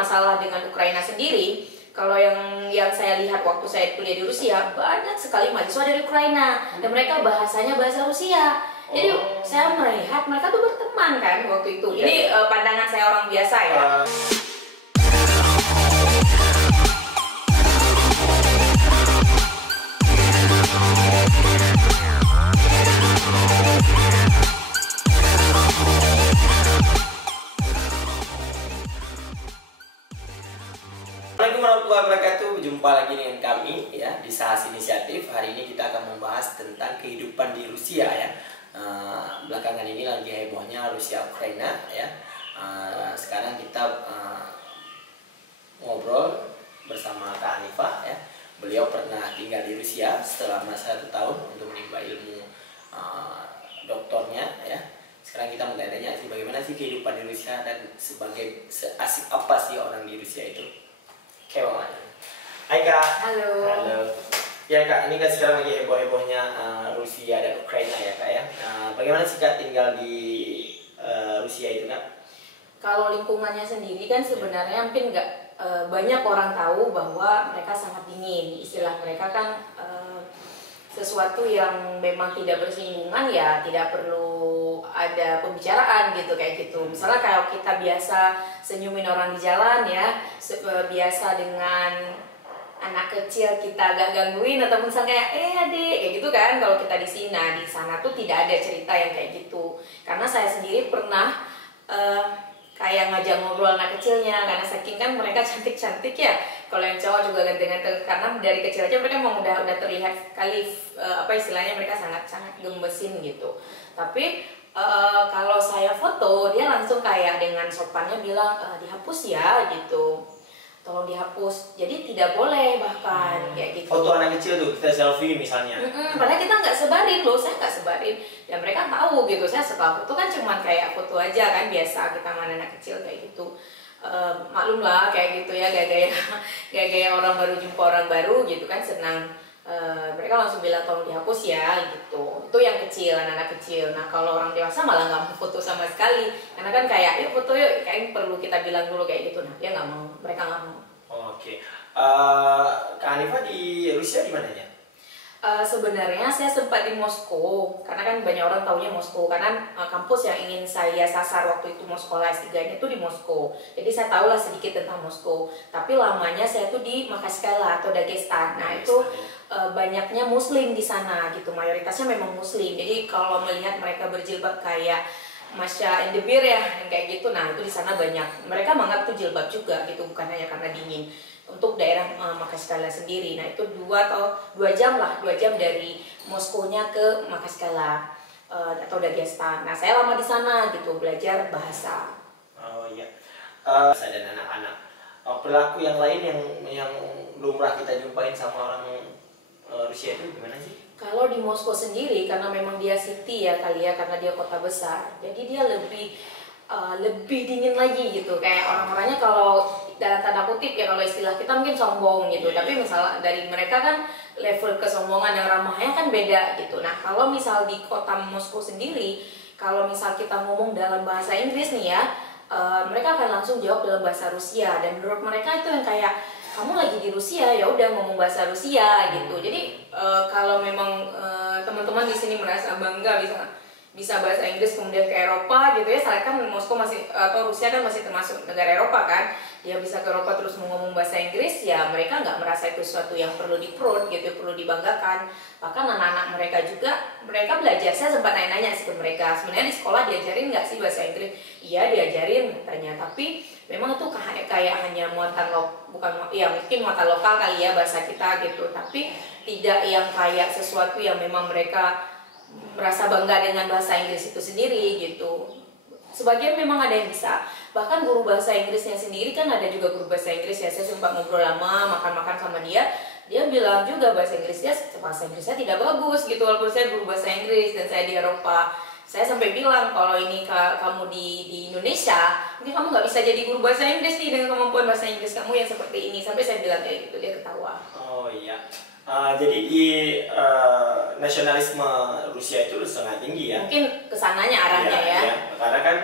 masalah dengan Ukraina sendiri, kalau yang saya lihat waktu saya kuliah di Rusia, banyak sekali mahasiswa dari Ukraina dan mereka bahasanya bahasa Rusia. Jadi saya melihat mereka tuh berteman kan waktu itu. Ini pandangan saya orang biasa ya. Assalamualaikum warahmatullahi wabarakatuh. Jumpa lagi dengan kami ya di Sahas Inisiatif. Hari ini kita akan membahas tentang kehidupan di Rusia ya. Belakangan ini lagi hebohnya Rusia Ukraina ya. Sekarang kita ngobrol bersama Kak Hanifah ya. Beliau pernah tinggal di Rusia selama 1 tahun untuk menimba ilmu doktornya ya. Sekarang kita mau tanya sih bagaimana sih kehidupan di Rusia dan seasik apa sih orang di Rusia itu. Oke, hai Kak. Halo. Halo. Ya Kak, ini kan sekarang lagi heboh-hebohnya Rusia dan Ukraina ya Kak ya. Bagaimana sih Kak tinggal di Rusia itu Kak? Kalau lingkungannya sendiri kan sebenarnya mungkin nggak banyak orang tahu bahwa mereka sangat dingin. Istilah mereka kan sesuatu yang memang tidak bersinggungan ya tidak perlu ada pembicaraan gitu kayak gitu. Misalnya kalau kita biasa senyumin orang di jalan ya, biasa dengan anak kecil kita agak gangguin atau misalnya kayak adik kayak gitu kan. Kalau kita di sini, nah di sana tuh tidak ada cerita yang kayak gitu. Karena saya sendiri pernah kayak ngajak ngobrol anak kecilnya karena saking kan mereka cantik-cantik ya. Kalau yang cowok juga ganteng-ganteng karena dari kecil aja mereka memang udah terlihat sekali apa istilahnya mereka sangat-sangat gemesin gitu. Tapi kalau saya foto dia langsung kayak dengan sopannya bilang dihapus ya gitu. Tolong dihapus. Jadi tidak boleh bahkan kayak gitu. Foto anak kecil tuh kita selfie misalnya. Padahal kita nggak sebarin loh, saya nggak sebarin. Dan mereka tahu gitu. Saya setelah foto kan cuma kayak foto aja kan biasa kita mana anak kecil kayak gitu. Maklum lah kayak gitu ya gaya-gaya orang baru jumpa orang baru gitu kan senang. Mereka langsung bilang tolong dihapus ya gitu. Itu yang kecil, anak-anak kecil. Nah kalau orang dewasa malah nggak mau foto sama sekali karena kan kayak yuk foto yuk kayak perlu kita bilang dulu kayak gitu. Nah dia nggak mau, mereka nggak mau. Oke. Kak Hanifah di Rusia di mananya? Sebenarnya saya sempat di Moskow karena kan banyak orang taunya Moskow karena kampus yang ingin saya sasar waktu itu mau sekolah S3-nya itu di Moskow. Jadi saya tahulah sedikit tentang Moskow. Tapi lamanya saya tuh di Makaskala atau Dagestan. Nah itu banyaknya Muslim di sana gitu. Mayoritasnya memang Muslim. Jadi kalau melihat mereka berjilbab kayak Masya and the Bear ya kayak gitu. Nah itu di sana banyak. Mereka menganggap itu jilbab juga gitu bukan hanya karena dingin. Untuk daerah Makaskala sendiri, nah itu 2 jam lah, 2 jam dari Moskow-nya ke Makaskala atau Dagestan. Nah saya lama di sana gitu belajar bahasa. Oh iya. Bahasa dan anak-anak. Perilaku yang lain yang lumrah kita jumpain sama orang Rusia itu gimana sih? Kalau di Moskow sendiri karena memang dia city ya kali ya karena dia kota besar, jadi dia lebih dingin lagi gitu kayak orang-orangnya kalau dalam tanda kutip ya kalau istilah kita mungkin sombong gitu tapi misalnya dari mereka kan level kesombongan dan ramahnya kan beda gitu. Nah kalau misal di kota Moskow sendiri kalau misal kita ngomong dalam bahasa Inggris nih ya mereka akan langsung jawab dalam bahasa Rusia dan menurut mereka itu yang kayak kamu lagi di Rusia ya udah ngomong bahasa Rusia gitu. Jadi kalau memang teman-teman di sini merasa bangga bisa bahasa Inggris kemudian ke Eropa gitu ya, saya kan Moskow masih atau Rusia kan masih termasuk negara Eropa kan, dia bisa ke Eropa terus ngomong bahasa Inggris ya mereka nggak merasa itu sesuatu yang perlu diprot gitu, perlu dibanggakan. Bahkan anak-anak mereka juga mereka belajar, saya sempat nanya-nanya sih ke mereka sebenarnya di sekolah diajarin nggak sih bahasa Inggris? Iya diajarin katanya, tapi memang itu kayak hanya muatan bukan ya mungkin muatan lokal kali ya bahasa kita gitu, tapi tidak yang kayak sesuatu yang memang mereka merasa bangga dengan bahasa Inggris itu sendiri gitu. Sebagian memang ada yang bisa. Bahkan guru bahasa Inggrisnya sendiri kan ada juga guru bahasa Inggris ya. Saya sempat ngobrol lama, makan-makan sama dia. Dia bilang juga bahasa Inggrisnya tidak bagus gitu walaupun saya guru bahasa Inggris dan saya di Eropa. Saya sampai bilang kalau ini kamu di Indonesia, mungkin kamu nggak bisa jadi guru bahasa Inggris nih dengan kemampuan bahasa Inggris kamu yang seperti ini. Sampai saya bilang kayak gitu, dia ketawa. Oh iya. Jadi di nasionalisme Rusia itu sangat tinggi ya. Mungkin kesananya arahnya ya. Karena kan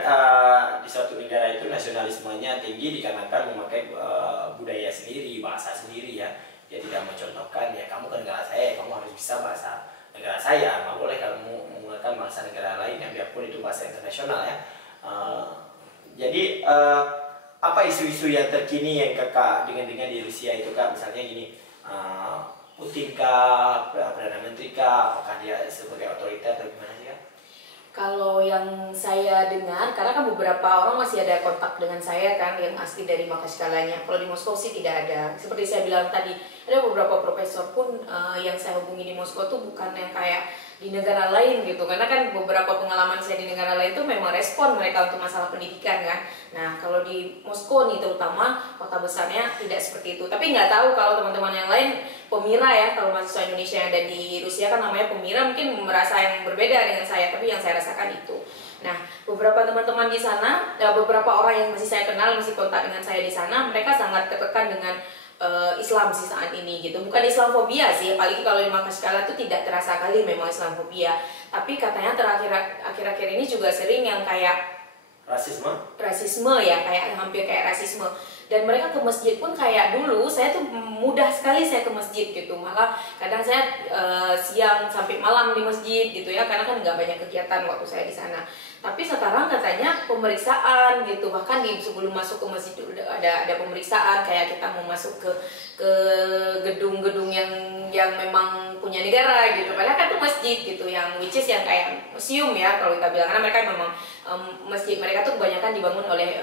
di suatu negara itu nasionalismenya tinggi dikarenakan memakai budaya sendiri, bahasa sendiri ya. Dia tidak mencontohkan ya kamu ke negara saya, kamu harus bisa bahasa negara saya, nggak boleh kamu menggunakan bahasa negara lain yang biarpun itu bahasa internasional ya. Jadi apa isu-isu yang terkini yang kakak dengar di Rusia itu kak, misalnya gini, Putin kah, Perdana Menteri kah, apakah dia sebagai otoriter atau gimana sih kak? Kalau yang saya dengar, karena kan beberapa orang masih ada kontak dengan saya kan, yang asli dari Makaskalanya. Kalau di Moskow sih tidak ada. Seperti saya bilang tadi, ada beberapa profesor pun yang saya hubungi di Moskow tuh bukan yang kayak di negara lain gitu. Karena kan beberapa pengalaman saya di negara lain tuh memang respon mereka untuk masalah pendidikan kan. Nah kalau di Moskow nih terutama kota besarnya tidak seperti itu. Tapi nggak tahu kalau teman-teman yang lain pemira ya, kalau mahasiswa Indonesia yang ada di Rusia kan namanya pemira, mungkin merasa yang berbeda dengan saya, tapi yang saya rasakan itu. Nah, beberapa teman-teman di sana, beberapa orang yang masih saya kenal, masih kontak dengan saya di sana, mereka sangat tertekan dengan Islam sih saat ini gitu. Bukan Islamfobia sih, apalagi kalau di Makaskala itu tidak terasa kali memang Islamfobia. Tapi katanya akhir-akhir ini juga sering yang kayak rasisme ya, kayak hampir kayak rasisme. Dan mereka ke masjid pun kayak dulu saya tuh mudah sekali saya ke masjid gitu, malah kadang saya siang sampai malam di masjid gitu ya, karena kan nggak banyak kegiatan waktu saya di sana. Tapi sekarang katanya pemeriksaan gitu, bahkan sebelum masuk ke masjid ada pemeriksaan, kayak kita mau masuk ke gedung-gedung yang memang punya negara gitu, padahal kan itu masjid gitu, yang which is yang kayak museum ya kalau kita bilang, karena mereka memang masjid mereka tuh kebanyakan dibangun oleh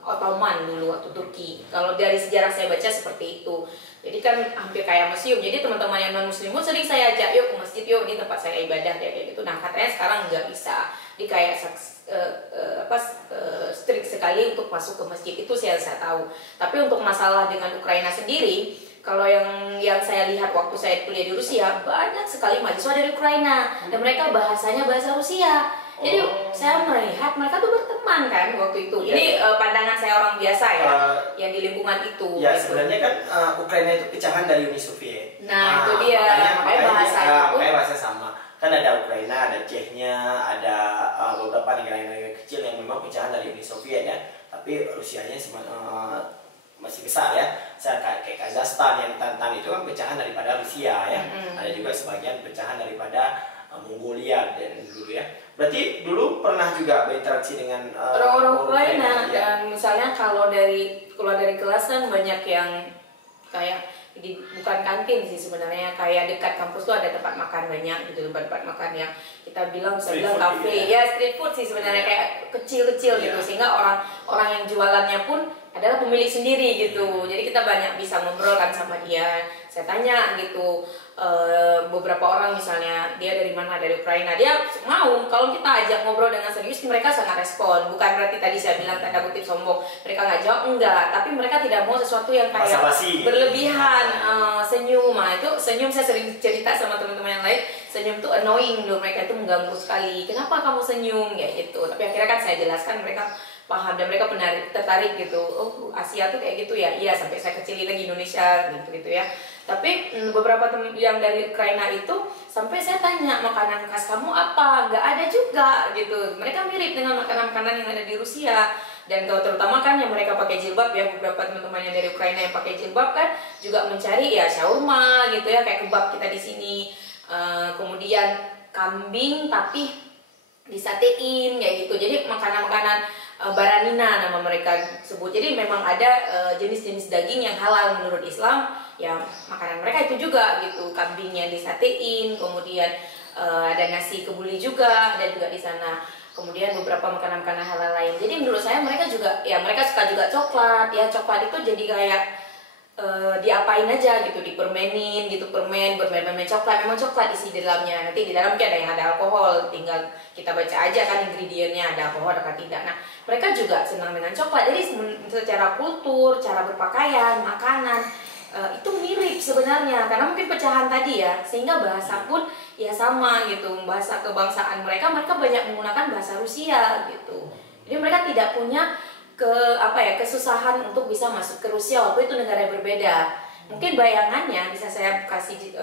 Ottoman dulu waktu Turki. Kalau dari sejarah saya baca seperti itu. Jadi kan hampir kayak museum. Jadi teman-teman yang non muslim pun sering saya ajak, yuk ke masjid, yuk ini tempat saya ibadah kayak gitu. Nah katanya sekarang nggak bisa, di kayak strict sekali untuk masuk ke masjid, itu saya tahu. Tapi untuk masalah dengan Ukraina sendiri, kalau yang saya lihat waktu saya kuliah di Rusia, banyak sekali mahasiswa dari Ukraina dan mereka bahasanya bahasa Rusia. Jadi saya melihat mereka tuh berteman kan waktu itu. Ini pandangan saya orang biasa ya, yang di lingkungan itu. Ya gitu. sebenarnya kan Ukraina itu pecahan dari Uni Soviet. Nah itu dia, makanya bahasa sama. Kan ada Ukraina, ada Chechnya, ada beberapa negara-negara kecil yang memang pecahan dari Uni Soviet ya. Tapi Rusianya masih besar ya. Saya kayak Kazakhstan yang Tantan itu kan pecahan daripada Rusia ya. Ada juga sebagian pecahan daripada Mongolia dan dulu ya. Berarti dulu pernah juga berinteraksi dengan orang-orang Ukraina ya. Dan misalnya kalau keluar dari kelas kan banyak yang kayak bukan kantin sih sebenarnya, kayak dekat kampus tuh ada tempat makan banyak gitu, tempat makan yang kita bilang kafe ya, street food sih sebenarnya, kayak kecil-kecil gitu, sehingga orang yang jualannya pun adalah pemilik sendiri gitu. Jadi kita banyak bisa ngobrol kan sama dia. Saya tanya gitu, beberapa orang misalnya dia dari mana, dari Ukraina, dia mau kalau kita ajak ngobrol dengan serius, mereka sangat respon. Bukan berarti tadi saya bilang tanda kutip sombong, mereka nggak jawab, enggak, tapi mereka tidak mau sesuatu yang kayak berlebihan, senyum. Nah itu senyum, saya sering cerita sama teman-teman yang lain, senyum tuh annoying loh, mereka itu mengganggu sekali. Kenapa kamu senyum ya gitu? Tapi akhirnya kan saya jelaskan, mereka paham dan mereka tertarik gitu. Oh Asia tuh kayak gitu ya, iya, sampai saya kecilin lagi Indonesia gitu ya. Tapi beberapa teman yang dari Ukraina itu sampai saya tanya, makanan khas kamu apa? Nggak ada juga gitu. Mereka mirip dengan makanan-makanan yang ada di Rusia. Dan terutama kan yang mereka pakai jilbab ya, beberapa teman-teman yang dari Ukraina yang pakai jilbab kan juga mencari ya shawarma gitu ya, kayak kebab kita di sini. Kemudian kambing tapi disatein kayak gitu. Jadi makanan-makanan baranina nama mereka sebut. Jadi memang ada jenis-jenis daging yang halal menurut Islam. Ya makanan mereka itu juga gitu, kambingnya disatein, kemudian ada nasi kebuli juga, ada juga di sana. Kemudian beberapa makanan-makanan halal lain. Jadi menurut saya mereka juga, ya mereka suka juga coklat. Ya coklat itu jadi kayak diapain aja gitu, dipermenin gitu, bermain coklat, memang coklat isi di dalamnya. Nanti di dalam mungkin ada yang ada alkohol, tinggal kita baca aja kan ingredientnya, ada alkohol atau tidak. Nah mereka juga senang dengan coklat. Jadi secara kultur, cara berpakaian, makanan itu mirip sebenarnya, karena mungkin pecahan tadi ya, sehingga bahasa pun ya sama gitu. Bahasa kebangsaan mereka banyak menggunakan bahasa Rusia gitu. Jadi mereka tidak punya kesusahan untuk bisa masuk ke Rusia walaupun itu negara yang berbeda. Mungkin bayangannya bisa saya kasih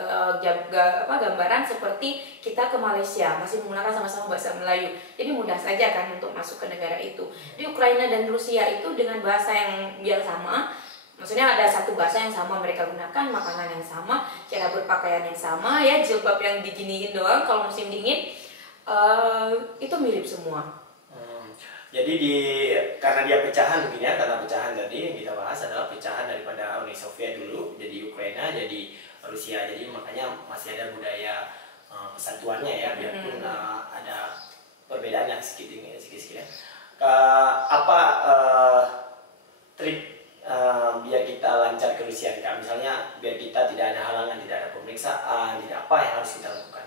gambaran seperti kita ke Malaysia masih menggunakan sama-sama bahasa Melayu. Jadi mudah saja kan untuk masuk ke negara itu. Di Ukraina dan Rusia itu dengan bahasa yang sama, maksudnya ada satu bahasa yang sama mereka gunakan, makanan yang sama, cara berpakaian yang sama, ya jilbab yang diginiin doang kalau musim dingin, itu mirip semua. Jadi karena dia pecahan mungkin ya, karena pecahan tadi yang kita bahas adalah pecahan daripada Uni Soviet dulu, jadi Ukraina, jadi Rusia, jadi makanya masih ada budaya kesatuannya ya, biarpun ada perbedaannya sedikit ya. Apa trik biar kita lancar ke Rusia, Kak? Misalnya biar kita tidak ada halangan, tidak ada pemeriksaan, tidak apa yang harus kita lakukan?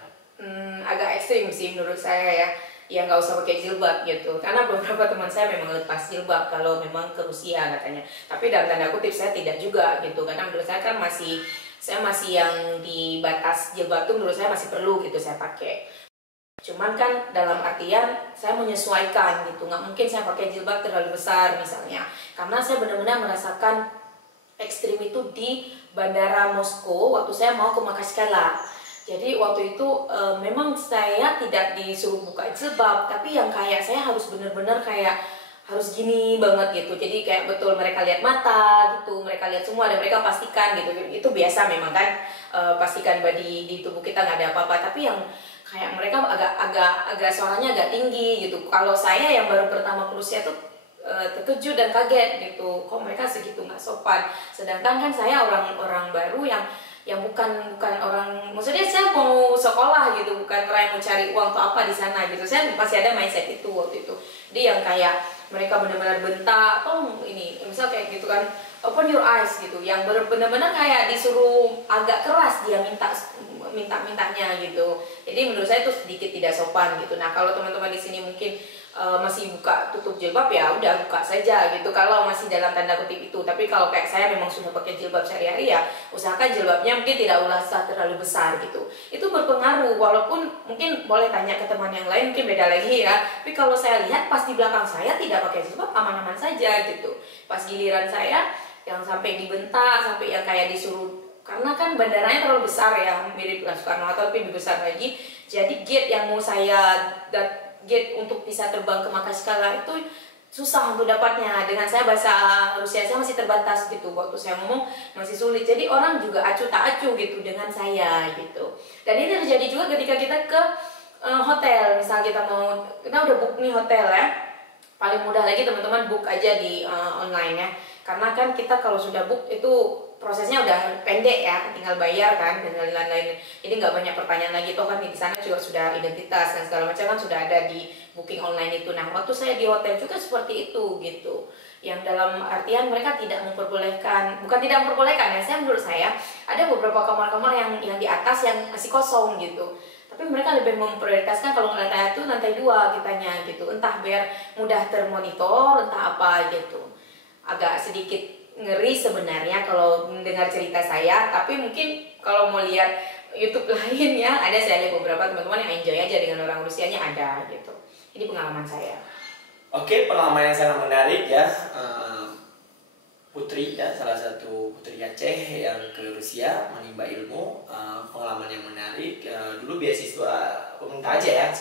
Agak ekstrim sih menurut saya ya. Ya nggak usah pakai jilbab gitu, karena beberapa teman saya memang lepas jilbab kalau memang ke Rusia katanya, tapi dalam tanda kutip saya tidak juga gitu, karena menurut saya kan saya masih yang di batas jilbab tuh menurut saya masih perlu gitu saya pakai. Cuman kan dalam artian saya menyesuaikan gitu, nggak mungkin saya pakai jilbab terlalu besar misalnya, karena saya benar-benar merasakan ekstrim itu di Bandara Moskow waktu saya mau ke Makaskala. Jadi waktu itu memang saya tidak disuruh buka jilbab, tapi yang kayak saya harus benar-benar kayak harus gini banget gitu. Jadi kayak betul mereka lihat mata gitu, mereka lihat semua dan mereka pastikan gitu. Itu biasa memang kan, pastikan di tubuh kita nggak ada apa-apa. Tapi yang kayak mereka agak suaranya agak tinggi gitu. Kalau saya yang baru pertama ke Rusia tuh terkejut dan kaget gitu, kok mereka segitu nggak sopan. Sedangkan kan saya orang baru yang bukan orang, maksudnya saya mau sekolah gitu, bukan orang yang mau cari uang atau apa di sana gitu. Saya pasti ada mindset itu waktu itu. Jadi yang kayak mereka benar-benar bentak, ini misal kayak gitu kan, open your eyes gitu, yang benar-benar kayak disuruh agak keras dia mintanya gitu. Jadi menurut saya itu sedikit tidak sopan gitu. Nah kalau teman-teman di sini mungkin masih buka tutup jilbab, ya udah buka saja gitu kalau masih dalam tanda kutip itu. Tapi kalau kayak saya memang sudah pakai jilbab sehari-hari, ya usahakan jilbabnya mungkin tidak usah terlalu besar gitu. Itu berpengaruh, walaupun mungkin boleh tanya ke teman yang lain mungkin beda lagi ya. Tapi kalau saya lihat pas di belakang saya tidak pakai jilbab aman-aman saja gitu. Pas giliran saya yang sampai dibentak, sampai yang kayak disuruh, karena kan bandaranya terlalu besar ya, mirip Soekarno-Hatta tapi lebih besar lagi. Jadi gate yang mau saya gate untuk bisa terbang ke Makaskala itu susah untuk dapatnya. Dengan saya bahasa Rusia saya masih terbatas gitu, waktu saya ngomong masih sulit. Jadi orang juga acuh tak acuh gitu dengan saya gitu. Dan ini terjadi juga ketika kita ke hotel. Misal kita udah book nih hotel ya, paling mudah lagi teman-teman book aja di online ya. Karena kan kita kalau sudah book itu prosesnya udah pendek ya, tinggal bayar kan dan lain-lain. Jadi nggak banyak pertanyaan lagi, toh kan di sana juga sudah identitas dan segala macam kan sudah ada di booking online itu. Nah waktu saya di hotel juga seperti itu gitu, yang dalam artian mereka tidak memperbolehkan, bukan tidak memperbolehkan ya, menurut saya ada beberapa kamar-kamar yang di atas yang masih kosong gitu. Tapi mereka lebih memprioritaskan kalau lantai itu lantai 2 kitanya gitu, entah biar mudah termonitor, entah apa gitu. Agak sedikit ngeri sebenarnya kalau mendengar cerita saya, tapi mungkin kalau mau lihat YouTube lain ya, ada saya lihat beberapa teman-teman yang enjoy aja dengan orang Rusianya ada gitu. Ini pengalaman saya. Oke, pengalaman yang sangat menarik ya. Putri ya, salah satu putri Aceh yang ke Rusia menimba ilmu, pengalaman yang menarik. Dulu beasiswa pemerintah Aceh ya,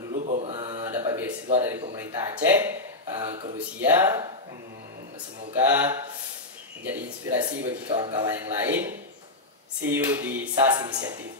dulu dapat beasiswa dari pemerintah Aceh ke Rusia. Semoga menjadi inspirasi bagi kawan-kawan yang lain. See you di SAS Inisiatif.